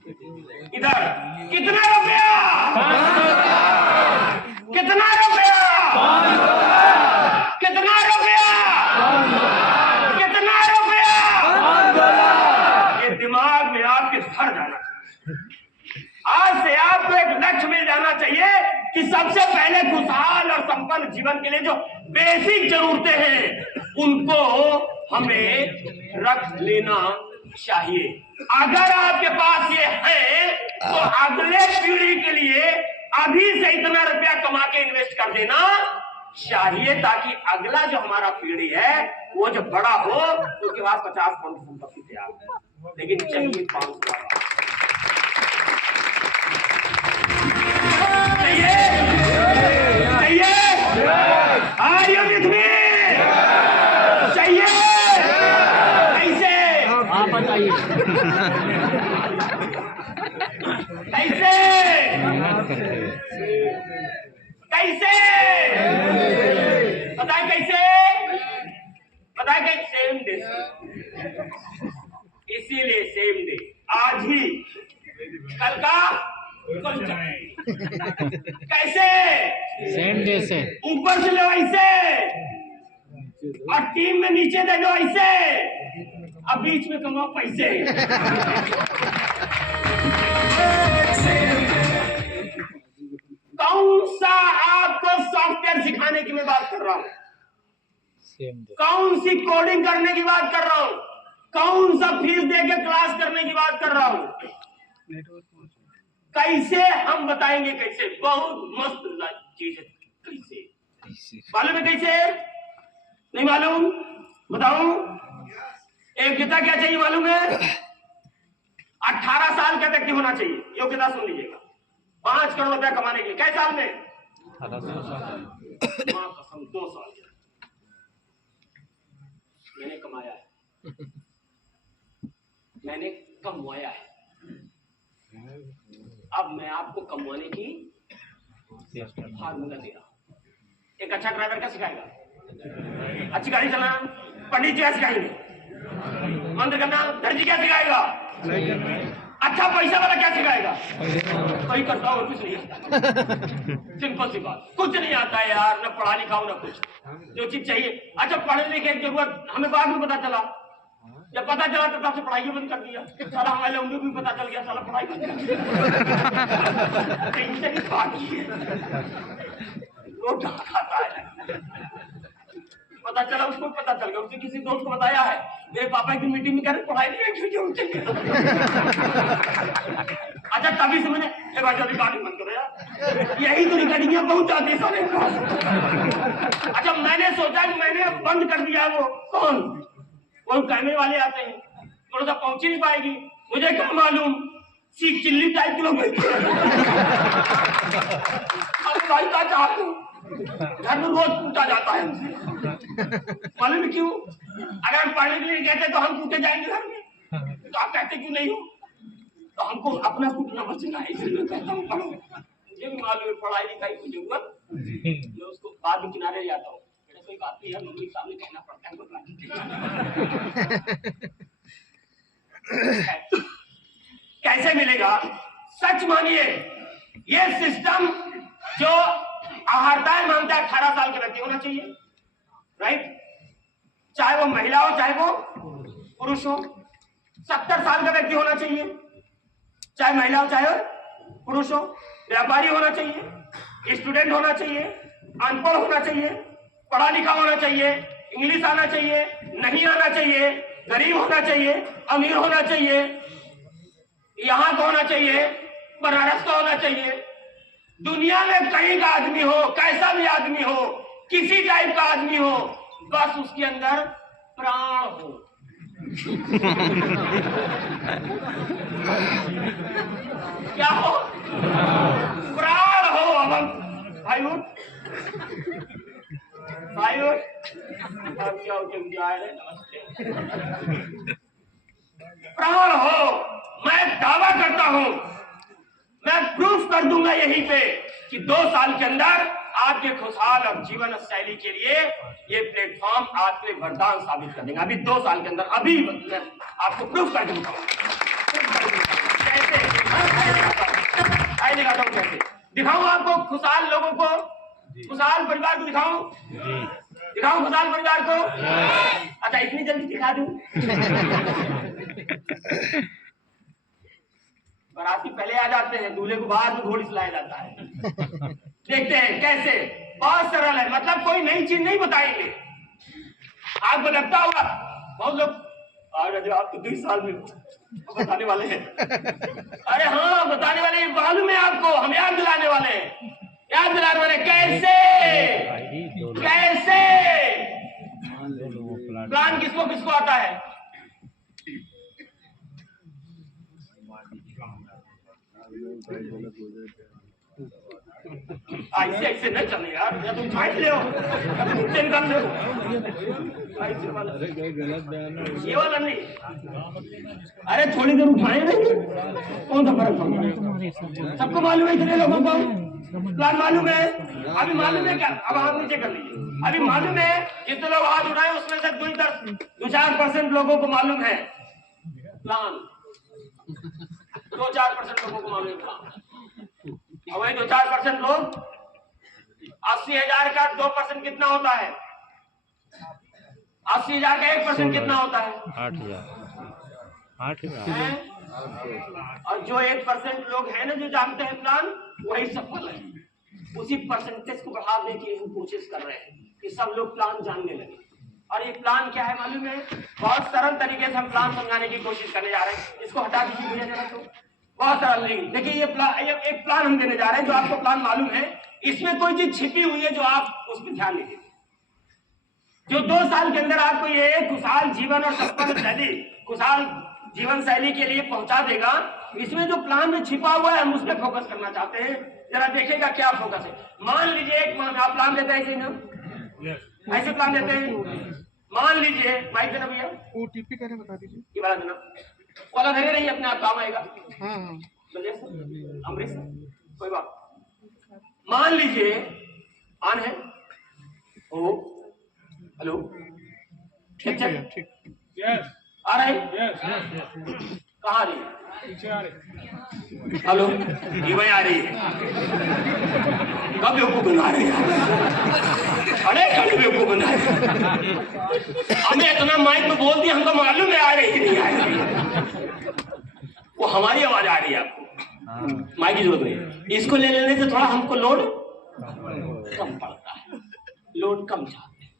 इधर कितना रुपया, कितना रुपया, कितना रुपया, कितना रुपया, ये दिमाग में आपके भर जाना चाहिए। आज से आपको एक लक्ष्य मिल जाना चाहिए कि सबसे पहले खुशहाल और संपन्न जीवन के लिए जो बेसिक जरूरतें हैं उनको हमें रख लेना चाहिए। अगर आपके पास ये है तो अगले पीढ़ी के लिए अभी से इतना रुपया कमा के इन्वेस्ट कर देना चाहिए, ताकि अगला जो हमारा पीढ़ी है वो जो बड़ा हो उसके बाद 50 करोड़ की संपत्ति तैयार हो, लेकिन चाहिए 500। Are you with me? चाहिए? कैसे? आप बताइए कैसे? कैसे बताए? कैसे बताए? कैसे? सेम डे, इसीलिए सेम डे आज ही कल का कैसे सेम डे से ऊपर से लो ऐसे और टीम में नीचे दे दो ऐसे, अब बीच में कमाओ पैसे। कौन सा आपको सॉफ्टवेयर सिखाने की मैं बात कर रहा हूं, कौन सी कोडिंग करने की बात कर रहा हूं, कौन सा फीस देके क्लास करने की बात कर रहा हूं, कैसे हम बताएंगे। कैसे? बहुत मस्त चीज है। कैसे मालूम है? कैसे नहीं मालूम? बताऊं? योग्यता क्या चाहिए मालूम है? 18 साल का व्यक्ति होना चाहिए। योग्यता सुन लीजिएगा। 5 करोड़ रुपया कमाने के लिए कै साल में? 2 साल मैंने कमाया है, मैंने कमवाया है। अब मैं आपको कमवाने की फार्मूला दे रहा हूं। एक अच्छा ड्राइवर क्या सिखाएगा? अच्छी गाड़ी चलाना। पंडित जी क्या सिखाएंगे? मंत्र करना। दर्जी क्या सिखाएगा? अच्छा पैसा वाला क्या सिखाएगा? वही करता और कुछ नहीं आता। सिंपल सी बात, कुछ नहीं आता है यार, न पढ़ा लिखा हो न कुछ। जो चीज चाहिए, अच्छा पढ़ने लिखे की जरूरत हमें बाद में पता चला। जब पता चला तो तब से पढ़ाई बंद कर दिया। साला हमारे उनको भी पता चल गया, साला पढ़ाई बंद कर दिया। टेंशन की बात है, वो खाता है। पता चला, उसको पता चल गया, उसने किसी दोस्त को बताया है, मेरे पापा की मीटिंग में कह रहे पढ़ाई नहीं है। अच्छा तभी से मैंने रिकॉर्डिंग बंद करो यार, यही तो रिकॉर्डिंग बहुत जाती है सारे। अच्छा मैंने सोचा कि मैंने बंद कर दिया, वो कौन? वो कैमरे वाले आते हैं, थोड़ा सा पहुंच ही नहीं पाएगी। मुझे क्या मालूम, सीख चिल्ली टाइप के लोग बैठे हैं। अब भाई का चाहूं घर में रोज पूछा जाता है हमसे, मालूम क्यों? अगर हम पढ़ने के लिए कहते तो हम पूछे जाएंगे घर में, तो आप कहते क्यों नहीं हो? तो हमको अपना पूछना बचना है, इसलिए कहता हूँ पढ़ो। मुझे भी मालूम है पढ़ाई लिखाई की जरूरत, मैं उसको बाद में किनारे जाता हूँ। कोई बात नहीं है, मम्मी के सामने कहना पड़ता है। कैसे मिलेगा? सच मानिए, ये सिस्टम जो आहारदाय मांगता है 18 साल के व्यक्ति होना चाहिए, राइट? चाहे वो महिला हो चाहे वो पुरुष हो। 70 साल का व्यक्ति होना चाहिए, चाहे महिला हो चाहे पुरुष हो। व्यापारी होना चाहिए, स्टूडेंट होना चाहिए, अनपढ़ होना चाहिए, पढ़ा लिखा होना चाहिए, इंग्लिश आना चाहिए, नहीं आना चाहिए, गरीब होना चाहिए, अमीर होना चाहिए, यहां का होना चाहिए, बनारस का होना चाहिए। दुनिया में कहीं का आदमी हो, कैसा भी आदमी हो, किसी टाइप का आदमी हो, बस उसके अंदर प्राण हो। क्या हो? प्राण हो। भाई उठ, भाई उठ। क्या नमस्ते। प्राण हो। मैं दावा करता हूं, मैं प्रूफ कर दूंगा यहीं पे कि 2 साल के अंदर आपके खुशहाल और जीवन शैली के लिए ये प्लेटफॉर्म आपके वरदान साबित कर देगा। अभी 2 साल के अंदर, अभी मैं आपको प्रूफ करके बताऊंगा। कैसे? खुशहाल परिवार को दिखाऊं? दिखाऊं खुशहाल परिवार को? अच्छा, इतनी जल्दी दिखा दूं? बाराती पहले आ जाते हैं, दूल्हे को बाद में घोड़ी सुलाया जाता है। देखते हैं कैसे, बहुत सरल है, मतलब कोई नई चीज नहीं बताएंगे। आपको लगता होगा बहुत लोग आप तो 20 साल में बताने वाले हैं। अरे हाँ, बताने वाले, मालूम है आपको, हम याद दिलाने वाले हैं, याद दिलाने वाले। कैसे कैसे प्लान किसको किसको आता है? ऐसे ऐसे नहीं चले यार, या तुम फाइट ले टेंशन ले, ये वाला नहीं। अरे थोड़ी देर उठाए नहीं, कौन सा फर्क पड़ता है? सबको मालूम है, इतने लोगों को प्लान मालूम है। अभी मालूम है क्या? अब हाथ नीचे कर लीजिए। अभी मालूम है, जितने लोग हाथ उठाए उसमें से 2-4% लोगों को मालूम है प्लान। 2-4% लोगों को मालूम है प्लान। और वही 2-4% लोग, 80,000 का 2% कितना होता है? 80,000 का 1% कितना होता है? 8,000। और जो 1% लोग हैं ना, जो जानते हैं प्लान, वही सफल है। उसी परसेंटेज को बढ़ाने की हम कोशिश कर रहे हैं कि सब लोग प्लान जानने लगे। और ये प्लान क्या है मालूम है? बहुत सरल तरीके से हम प्लान समझाने की कोशिश करने जा रहे हैं। इसको हटा दीजिए भैया जरा, तो बहुत सरल नहीं। देखिए, ये एक प्लान हम देने जा रहे हैं, जो आपको प्लान मालूम है, इसमें कोई चीज छिपी हुई है जो आप उस पर ध्यान नहीं देते। जो 2 साल के अंदर आपको ये खुशहाल जीवन और संपन्न शैली, खुशहाल जीवन शैली के लिए पहुंचा देगा, इसमें जो प्लान में छिपा हुआ है, हम उस पर फोकस करना चाहते हैं। जरा देखिएगा क्या फोकस है। मान लीजिए एक माह में आप प्लान देते हैं, ऐसे ना, ऐसे प्लान देते हैं। मान लीजिए, माइक देना भैया, ओटीपी कहने बता दीजिए। ये वाला देना वाला, धरे नहीं, अपने आप काम आएगा। अमरीश कोई बात। मान लीजिए ऑन है, ओ हेलो, ठीक ठीक, आ रहा है? कहाँ आ रही है? हेलो, ये वही आ रही है। कब बेवकूफ बना रहे हैं? अरे कभी बेवकूफ बना रहे, हमने इतना माइक में बोल दिया, हमको मालूम है आ रही कि नहीं आ रही। वो हमारी आवाज आ रही है, आपको माइक की जरूरत नहीं। इसको ले लेने से थोड़ा हमको लोड कम पड़ता है, लोड कम चाहते हैं।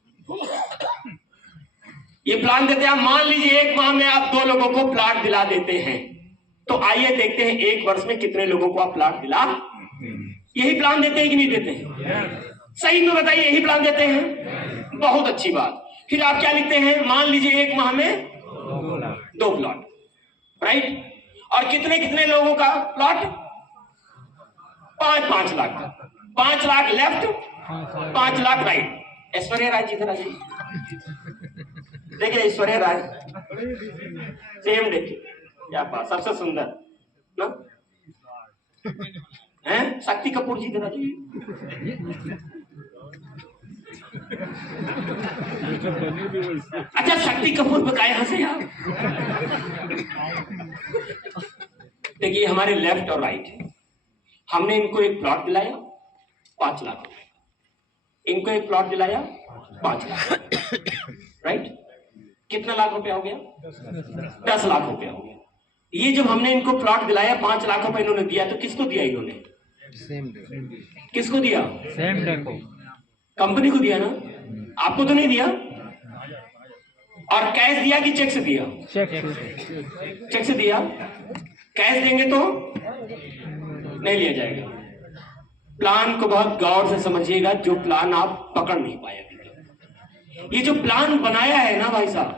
ये प्लान देते हैं। मान लीजिए 1 माह में आप 2 लोगों को प्लाट दिला देते हैं, तो आइए देखते हैं 1 वर्ष में कितने लोगों को आप प्लाट दिला। यही प्लान देते हैं कि नहीं देते हैं? सही में बताइए, यही प्लान देते हैं? बहुत अच्छी बात। फिर आप क्या लिखते हैं? मान लीजिए 1 माह में 2 प्लॉट, राइट? और कितने कितने लोगों का प्लॉट? 5 लाख का। 5 लाख लेफ्ट, 5 लाख राइट। ऐश्वर्या राय जी इधर आ जाइए। देखिए ऐश्वर्या राय, सेम देखिए, क्या बात, सबसे सुंदर ना है। शक्ति कपूर जी इधर आ जाइए। अच्छा, शक्ति कपूर पे काहे हंसे आप? देखिए हमारे लेफ्ट और राइट, हमने इनको एक प्लॉट दिलाया 5 लाख रुपए, इनको एक प्लॉट दिलाया 5 लाख, राइट? कितना लाख रुपया हो गया? 10 लाख रुपया हो गया। ये जब हमने इनको प्लॉट दिलाया 5 लाख रुपए इन्होंने दिया, तो किसको दिया इन्होंने? किसको दिया? सेम डे को कंपनी को दिया ना, आपको तो नहीं दिया। और कैश दिया कि चेक से दिया? चेक से दिया। कैश देंगे तो नहीं लिया जाएगा। प्लान को बहुत गौर से समझिएगा, जो प्लान आप पकड़ नहीं पाए अभी तक। ये जो प्लान बनाया है ना भाई साहब,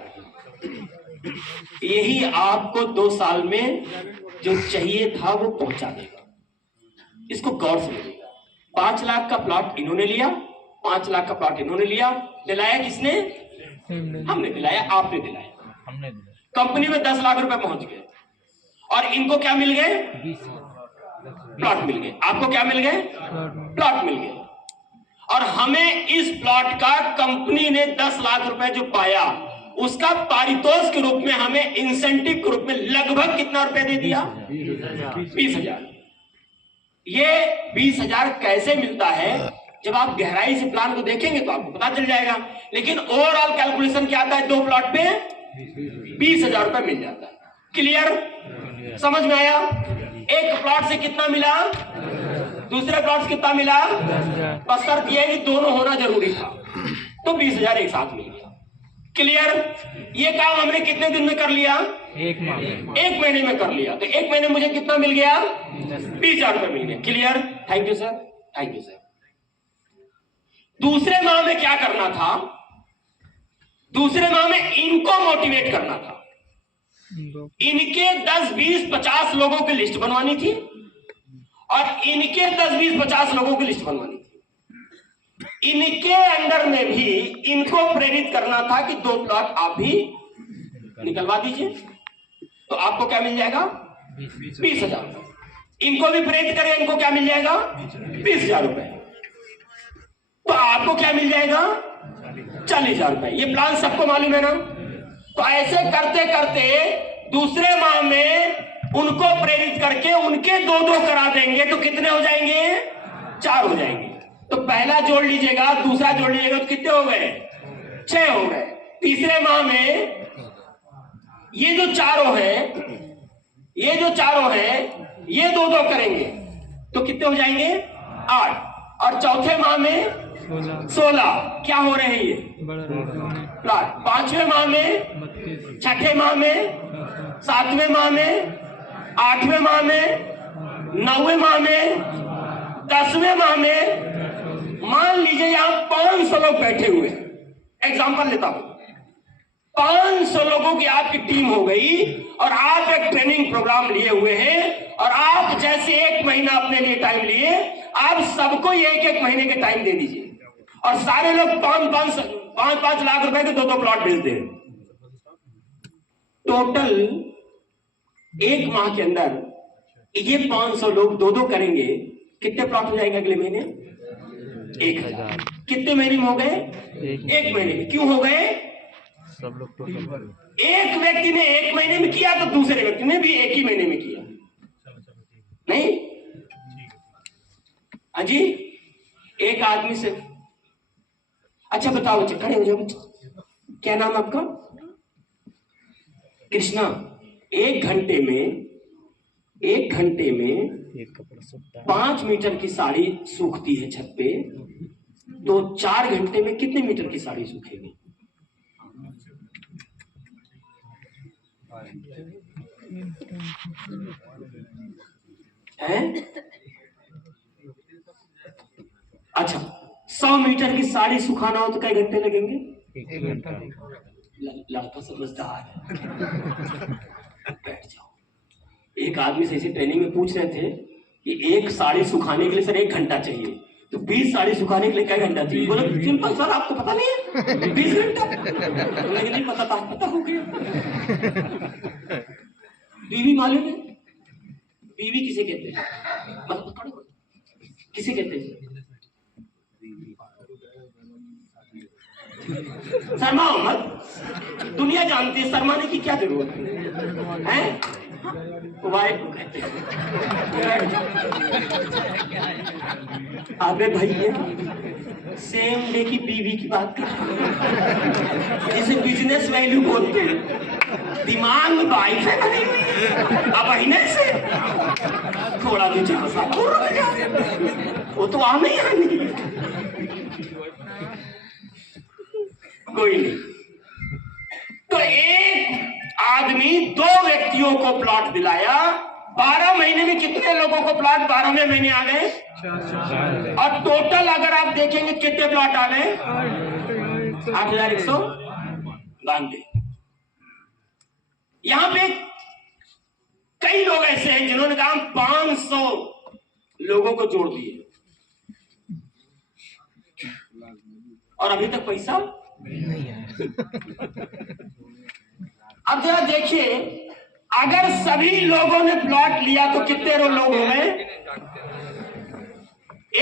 यही आपको 2 साल में जो चाहिए था वो पहुंचा देगा। इसको गौर से लीजिएगा। 5 लाख का प्लॉट इन्होंने लिया, 5 लाख का प्लॉट इन्होंने लिया। दिलाया किसने? हमने दिलाया, आपने दिलाया। हमने कंपनी में 10 लाख रुपए पहुंच गए, और इनको क्या मिल गए? प्लॉट मिल गए। आपको क्या मिल गए? प्लॉट मिल गए। और हमें इस प्लॉट का कंपनी ने 10 लाख रुपए जो पाया, उसका पारितोष के रूप में हमें इंसेंटिव के रूप में लगभग कितना रुपए दे दिया? 20,000। ये 20,000 कैसे मिलता है? जब आप गहराई से प्लान को देखेंगे तो आपको पता चल जाएगा। लेकिन ओवरऑल कैलकुलेशन क्या आता है, 2 प्लॉट पे 20,000 रुपए मिल जाता है। क्लियर, समझ में आया? एक प्लॉट से कितना मिला, दूसरे प्लॉट से कितना मिला, बस शर्त यह है कि दोनों होना जरूरी था, तो 20,000 एक साथ मिल गया। क्लियर, ये काम हमने कितने दिन में कर लिया, 1 माह में, 1 महीने में कर लिया। तो 1 महीने में मुझे कितना मिल गया, 20,000 रुपए मिल गया। Clear, thank you sir, thank you sir. दूसरे माह में क्या करना था, दूसरे माह में इनको मोटिवेट करना था। इनके 10, 20, 50 लोगों की लिस्ट बनवानी थी और इनके 10, 20, 50 लोगों की लिस्ट बनवानी थी। इनके अंदर में भी इनको प्रेरित करना था कि 2 प्लॉट आप भी निकलवा दीजिए, तो आपको क्या मिल जाएगा, 20,000। इनको भी प्रेरित करें, इनको क्या मिल जाएगा, 20,000 रुपए। तो आपको क्या मिल जाएगा, 40,000 रुपए। ये प्लान सबको मालूम है ना? तो ऐसे करते करते दूसरे माह में उनको प्रेरित करके उनके 2-2 करा देंगे, तो कितने हो जाएंगे, 4 हो जाएंगे। तो पहला जोड़ लीजिएगा, दूसरा जोड़ लीजिएगा, तो कितने हो गए, 6 हो गए। तीसरे माह में ये जो चारों हैं, ये जो चारों हैं, ये 2-2 करेंगे तो कितने हो जाएंगे, 8। और चौथे माह में 16 क्या हो रहे हैं ये प्लॉट। 5वें माह में, 6ठे माह में, 7वें माह में, 8वें माह में, 9वें माह में, 10वें माह में। मान लीजिए यहां 500 लोग बैठे हुए, एग्जांपल लेता हूं, 500 लोगों की आपकी टीम हो गई और आप एक ट्रेनिंग प्रोग्राम लिए हुए हैं और आप जैसे 1 महीना अपने लिए टाइम लिए, आप सबको 1-1 महीने के टाइम दे दीजिए और सारे लोग 5-5 लाख रुपए के 2-2 प्लॉट भेज दें। टोटल 1 माह के अंदर ये 500 लोग 2-2 करेंगे, कितने प्लॉट हो जाएंगे अगले महीने, 1,000। कितने महीने में हो गए, 1 महीने में। क्यों हो गए, सब लोग टोटल एक व्यक्ति ने 1 महीने में किया तो दूसरे व्यक्ति ने भी 1 ही महीने में किया, नहीं? अजी, एक आदमी से, अच्छा बताओ बच्चे, खड़े हो जाओ बच्चे, क्या नाम आपका, कृष्णा। 1 घंटे में 5 मीटर की साड़ी सूखती है छत पे, तो 4 घंटे में कितने मीटर की साड़ी सूखेगी, है? अच्छा, 100 मीटर की साड़ी सुखाना हो तो कई घंटे लगेंगे, 1 घंटा। लड़का समझदार है। बैठ जाओ। एक आदमी से इसी ट्रेनिंग में पूछ रहे थे कि एक साड़ी सुखाने के लिए सर 1 घंटा चाहिए, तो 20 साड़ी सुखाने के लिए क्या घंटा चाहिए? बोले सिंपल सर, आपको पता नहीं है, 20 घंटा। लेकिन नहीं पता था, पता हो गया। बीवी मालूम है, बीवी किसे कहते हैं, मतलब किसे कहते हैं, शर्माओ मत, दुनिया जानती है, शर्माने की क्या जरूरत है? वाइफ को कहते हैं। अबे भैया, सेम डे की बीवी की बात कर, जिसे बिजनेस वैल्यू बोलते हैं, दिमाग में वाइफ है बनी हुई है, अब महीने से थोड़ा भी चांसा वो तो आ नहीं आनी, कोई नहीं। तो एक आदमी 2 व्यक्तियों को प्लॉट दिलाया, 12 महीने में कितने लोगों को प्लॉट 12वें महीने आ गए, और टोटल अगर आप देखेंगे कितने प्लॉट आ गए, 8,192। यहां पे कई लोग ऐसे हैं जिन्होंने कहा 500 लोगों को जोड़ दिए और अभी तक पैसा नहीं है। अब जरा देखिए, अगर सभी लोगों ने प्लॉट लिया तो कितने लोग हो गए,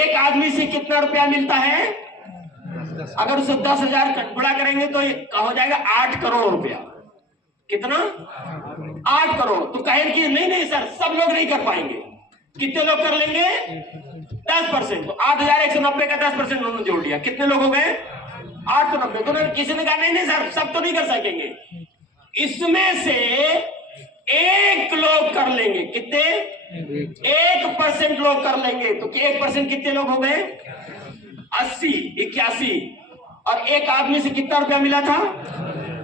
एक आदमी से कितना रुपया मिलता है, अगर उसे 10,000 कटपुड़ा करेंगे तो हो जाएगा 8 करोड़ रुपया। कितना, 8 करोड़। तो कहें कि नहीं नहीं सर, सब लोग नहीं कर पाएंगे, कितने लोग कर लेंगे, 10%, तो 8,190 का 10% उन्होंने जोड़ लिया, कितने लोग हो गए? 890। तो किसी ने कहा नहीं नहीं सर, सब तो नहीं कर सकेंगे, इसमें से एक लोग कर लेंगे। कितने? 1% लोग कर लेंगे। तो 1% कितने लोग हो गए? 80, 81। और एक आदमी से कितना रुपया मिला था?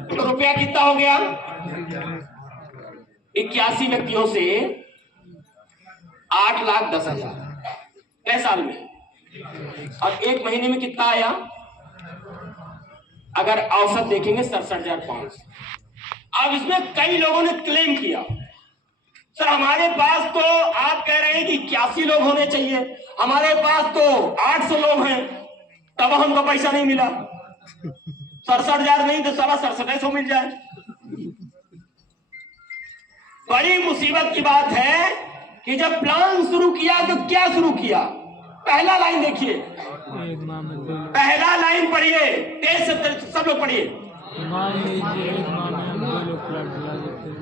तो रुपया कितना हो गया? 81 व्यक्तियों से 8,10,000 कै साल में? और एक महीने में कितना आया? अगर औसत देखेंगे 67,500। अब इसमें कई लोगों ने क्लेम किया, सर हमारे पास तो आप कह रहे हैं कि 81 लोग होने चाहिए, हमारे पास तो 800 लोग हैं, तब हमको पैसा नहीं मिला। 67,000 नहीं तो 67,500 मिल जाए। बड़ी मुसीबत की बात है कि जब प्लान शुरू किया तो क्या शुरू किया? पहला लाइन देखिए, पहला लाइन पढ़िए, तेज से तेज सब लोग पढ़िए। मान लीजिए एक माह में हम 2 लोग प्लाट दिला देते हैं,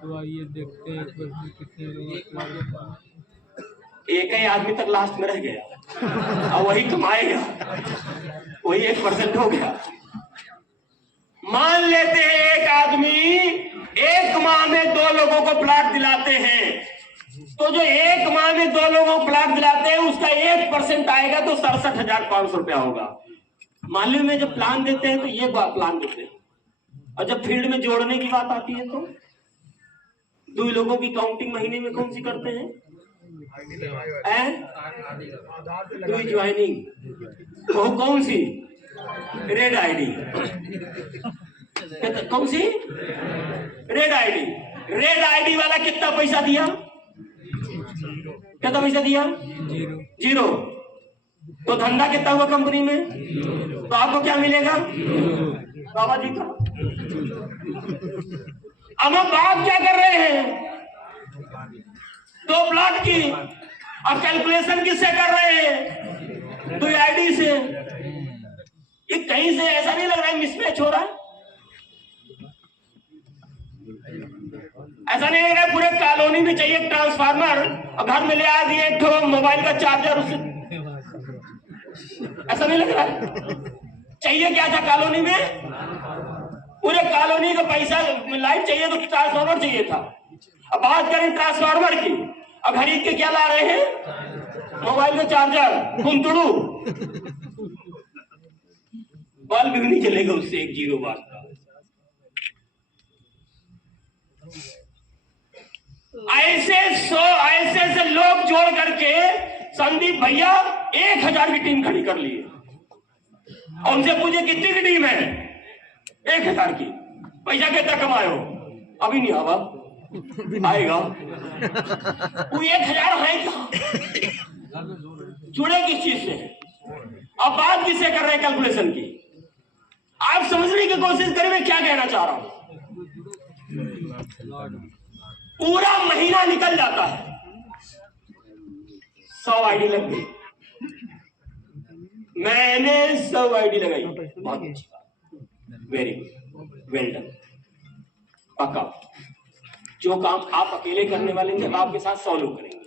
तो आइए देखते हैं एक वर्ष में कितने लोग प्लाट दिला। एक ही आदमी तक लास्ट में रह गया और वही कमाएगा, वही 1% हो गया। मान लेते हैं एक आदमी एक माह में 2 लोगों को प्लाट दिलाते हैं, तो जो एक माह में 2 लोगों को प्लाट दिलाते हैं उसका 1% आएगा तो 67,500 रुपया होगा। मालूम में जब प्लान देते हैं तो ये प्लान देते हैं, और जब फील्ड में जोड़ने की बात आती है तो 2 लोगों की काउंटिंग महीने में कौन सी करते हैं? ज्वाइनिंग, वो कौन सी? Red ID. कौन सी? Red ID. रेड आईडी वाला कितना पैसा दिया? कितना पैसा दिया? 0। तो धंधा कितना हुआ कंपनी में? तो आपको क्या मिलेगा? बाबा जी का। अब हम बात क्या कर रहे हैं? 2 प्लाट की। अब कैलकुलेशन किससे कर रहे हैं? 2 आईडी से। ये कहीं से ऐसा नहीं लग रहा है मिसमैच हो रहा है? ऐसा नहीं लग रहा है पूरे कॉलोनी में चाहिए ट्रांसफार्मर और घर में ले आ दिए एक ठो मोबाइल का चार्जर, उससे ऐसा नहीं लग रहा है? चाहिए क्या था कॉलोनी में? पूरे कॉलोनी का पैसा लाइट चाहिए तो ट्रांसफार्मर चाहिए था। अब बात करें ट्रांसफार्मर की, अब खरीद के क्या ला रहे हैं? मोबाइल का चार्जर, कुंतड़ू, बल्ब भी नहीं चलेगा उससे, 1 0 बात का। ऐसे से लोग जोड़ करके संदीप भैया 1,000 की टीम खड़ी कर लिए और उनसे पूछे कितनी की टीम है? 1,000 की। पैसा कितना कमाए हो? अभी नहीं आवा, आएगा। वो 1,000 है कहां? जुड़े किस चीज से? अब बात किससे कर रहे हैं कैलकुलेशन की? आप समझने की कोशिश करें मैं क्या कहना चाह रहा हूं। पूरा महीना निकल जाता है, 100 आईडी लग गई, मैंने 100 आईडी लगाई, बहुत अच्छी बात, वेरी गुड, वेल डन। पक्का जो काम आप अकेले करने वाले थे आपके साथ 100 लोग करेंगे,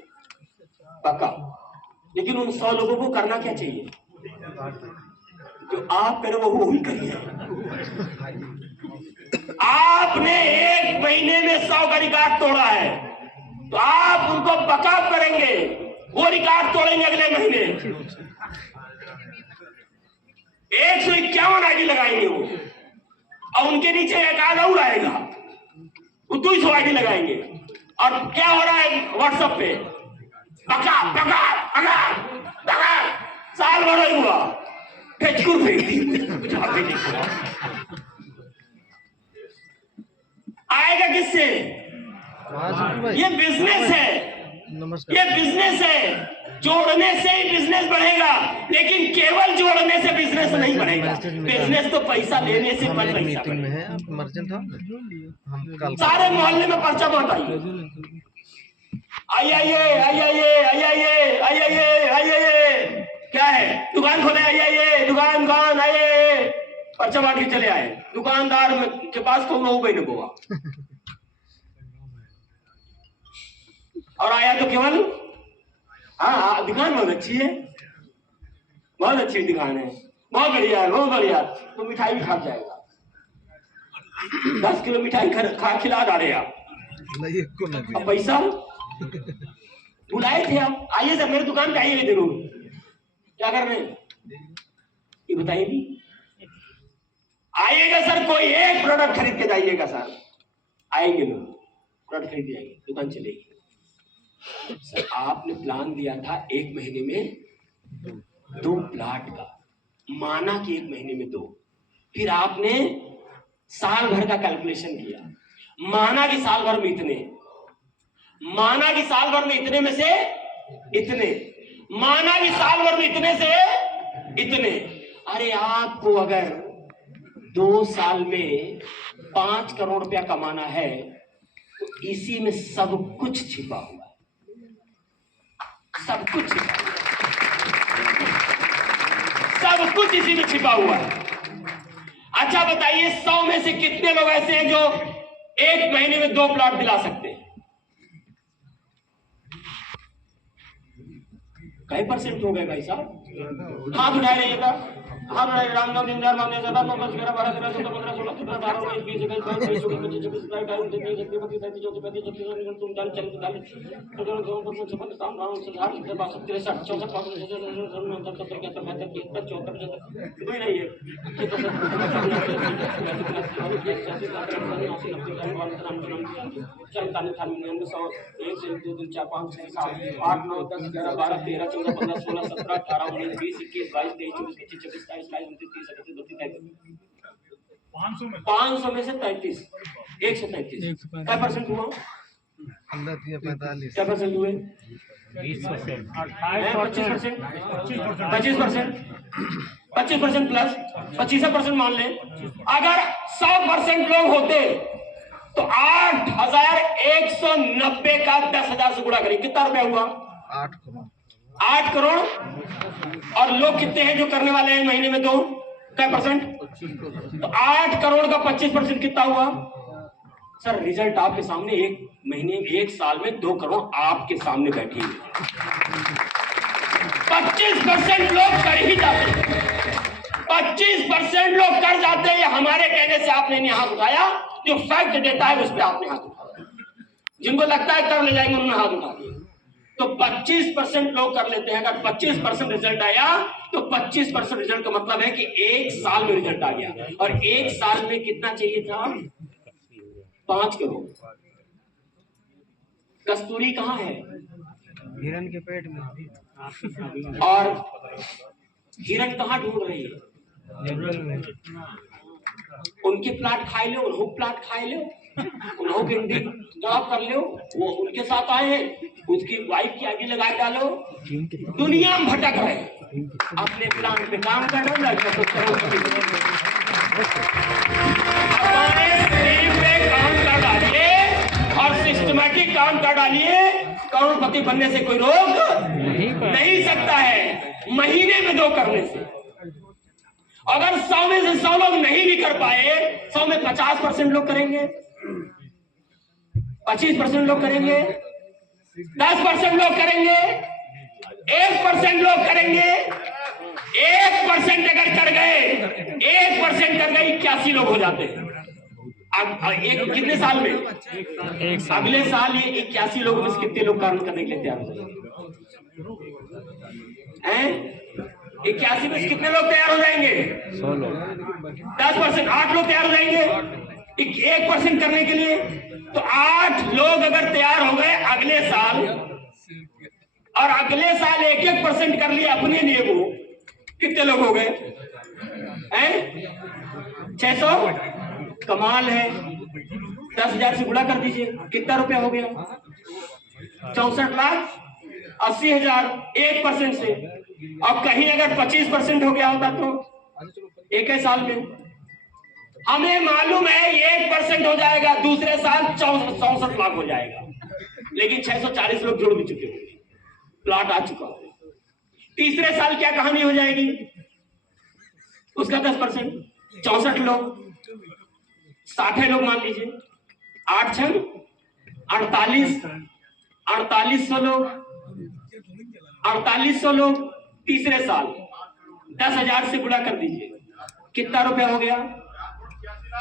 पक्का। लेकिन उन 100 लोगों को करना क्या चाहिए? जो आप करें वो ही करिए। आपने 1 महीने में 100 का रिकॉर्ड तोड़ा है, तो आप उनको बकआप करेंगे, वो रिकॉर्ड तोड़ेंगे अगले महीने। 151 आईडी लगाएंगे वो, और उनके नीचे एक आधा और आएगा, वो 200 आईडी लगाएंगे। और क्या हो रहा है व्हाट्सएप पे? बकआप बकआप बकआप बकआप, साल भर ही हुआ, फेंक दी, आएगा किससे? ये बिजनेस है, ये बिजनेस है। जोड़ने से ही बिजनेस बढ़ेगा, लेकिन केवल जोड़ने से बिजनेस नहीं बढ़ेगा। बिजनेस तो पैसा लेने से पैसा बढ़ेगा। सारे मोहल्ले में पर्चा बांट आइए, क्या है? दुकान खोले, आइए दुकान आइए, पर्चा बांट के चले आए। दुकानदार के पास कौन हो गई न गोवा, और आया तो केवल हाँ, दुकान बहुत अच्छी है, बहुत अच्छी दुकान है, बहुत बढ़िया है, बहुत बढ़िया। तो मिठाई भी खा जाएगा, 10 किलो मिठाई खा खिला डाले आप। अब पैसा बुलाए थे आप, आइए सर मेरी दुकान पे आइए जरूर। क्या कर रहे हैं ये बताइए भी। आइएगा सर, कोई एक प्रोडक्ट खरीद के जाइएगा सर, आएंगे लोग, प्रोडक्ट खरीद जाएंगे, दुकान चलेगी। सर आपने प्लान दिया था 1 महीने में 2 प्लाट का, माना कि 1 महीने में 2, फिर आपने साल भर का कैलकुलेशन किया, माना कि साल भर में इतने, माना कि साल भर में इतने में से इतने, माना कि साल भर में इतने से इतने। अरे आपको अगर 2 साल में 5 करोड़ रुपया कमाना है तो इसी में सब कुछ छिपा हुआ है, सब कुछ छिपा हुआ है, सब कुछ इसी में छिपा हुआ है। अच्छा बताइए 100 में से कितने लोग ऐसे हैं जो 1 महीने में 2 प्लॉट दिला सकते हैं? कई परसेंट हो गए भाई साहब? हाथ उठा लीजिएगा, हाथ उठाइए। राम नाम दिन 9 10 11 12 13 14 15 16 17 18 19 20 21 22 23 24 25 26 27 28 29 30 31 32 34 35 36 39 40 पाँच सौ में से 33, 133 क्या परसेंट हुआ? 45 क्या परसेंट हुए? 20%, 25% प्लस 25% मान लें। अगर 100% लोग होते तो 8,190 का 10,000 से गुणा करें, कितना रुपया हुआ? 8 करोड़। और लोग कितने हैं जो करने वाले हैं महीने में 2? क्या परसेंट? तो 8 करोड़ का 25% कितना हुआ? सर रिजल्ट आपके सामने, 1 महीने 1 साल में 2 करोड़ आपके सामने बैठी है। 25% लोग कर ही जाते हैं, 25% लोग कर जाते हैं। हमारे कहने से आपने नहीं हाथ उठाया, जो फैक्ट देता है उस पर आपने हाथ उठाया। जिनको लगता है कर ले जाएंगे उन्होंने हाथ उठा दिया। तो 25% लोग कर लेते हैं। अगर 25% रिजल्ट आया तो 25% रिजल्ट का मतलब है कि 1 साल में रिजल्ट आ गया। और 1 साल में कितना चाहिए था? 5 करोड़। कस्तूरी कहाँ है? हिरन के पेट में। और हिरन कहाँ ढूंढ रही है? जंगल में। उनके प्लाट खाए लो, उन्हों प्लाट खाए लो, उन्हों के ड्रॉप कर लो, वो उनके साथ आए हैं, उसकी वाइफ की आगे लगा डालो। दुनिया में भटक रहे, अपने प्लान पे काम कर रहे हैं। तो काम कर डालिए और सिस्टमैटिक काम कर डालिए, करोड़पति बनने से कोई रोक नहीं सकता है, महीने में 2 करने से। अगर 100 में से 100 लोग नहीं भी कर पाए, 100 में 50% लोग करेंगे, 25% लोग करेंगे, 10% लोग करेंगे, 1% लोग करेंगे। 1% अगर कर गए, 1% कर गए, 81 लोग हो जाते हैं। एक कितने साल में? अगले साल ये 81 लोगों में से कितने लोग काम करने के लिए तैयार हो जाएंगे? 81 में से कितने लोग तैयार हो जाएंगे? 100 लोग। 10%, 8 लोग तैयार हो जाएंगे 1% करने के लिए। तो 8 लोग अगर तैयार हो गए अगले साल, और अगले साल 1% कर लिया अपने लिए, वो कितने लोग हो गए? 600। कमाल है। 10,000 से गुणा कर दीजिए, कितना रुपया हो गया? 64,80,000 1% से। और कहीं अगर 25% हो गया होता तो 1 साल में हमें मालूम है 1% हो जाएगा, दूसरे साल 64 लाख हो जाएगा। लेकिन 640 लोग जुड़ भी चुके होंगे, प्लाट आ चुका है। तीसरे साल क्या कहानी हो जाएगी? उसका 10%, 64 लोग, 60 लोग मान लीजिए, 8 6 48, 4800 लोग, 4800 लोग तीसरे साल 10,000 से गुणा कर दीजिए, कितना रुपया हो गया?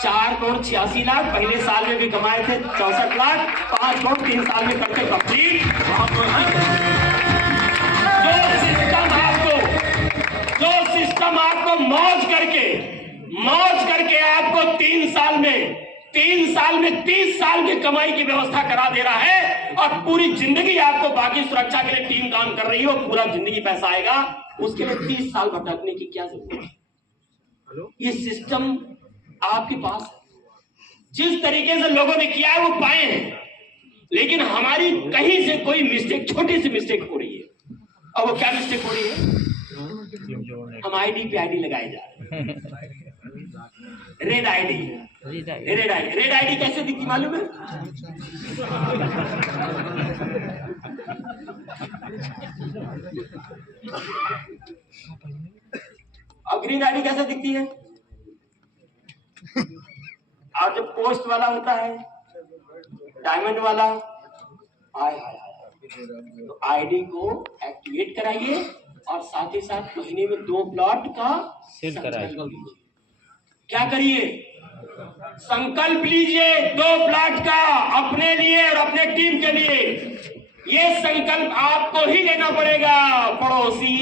4,86,00,000। पहले साल में भी कमाए थे 64 लाख, 5 करोड़ 3 साल में करके कंप्लीट। जो सिस्टम आपको मौज करके आपको 3 साल में 30 साल की कमाई की व्यवस्था करा दे रहा है, और पूरी जिंदगी आपको बाकी सुरक्षा के लिए टीम काम कर रही हो, पूरा जिंदगी पैसा आएगा, उसके लिए 30 साल भटकने की क्या जरूरत है? ये सिस्टम आपके पास है। जिस तरीके से लोगों ने किया है वो पाए हैं, लेकिन हमारी कहीं से कोई मिस्टेक, छोटी सी मिस्टेक हो रही है। और वो क्या मिस्टेक हो रही है? हम आईडी पे आईडी लगाए जा रहे हैं। रेड आईडी कैसे दिखती मालूम है? और ग्रीन आईडी कैसे दिखती है? और जब पोस्ट वाला होता है, डायमंड वाला, हाय हाय हाय, तो आईडी को एक्टिवेट कराइए और साथ ही साथ महीने में 2 प्लॉट का सेल कराइए। क्या करिए? संकल्प लीजिए 2 प्लॉट का अपने लिए और अपने टीम के लिए। ये संकल्प आपको ही लेना पड़ेगा, पड़ोसी।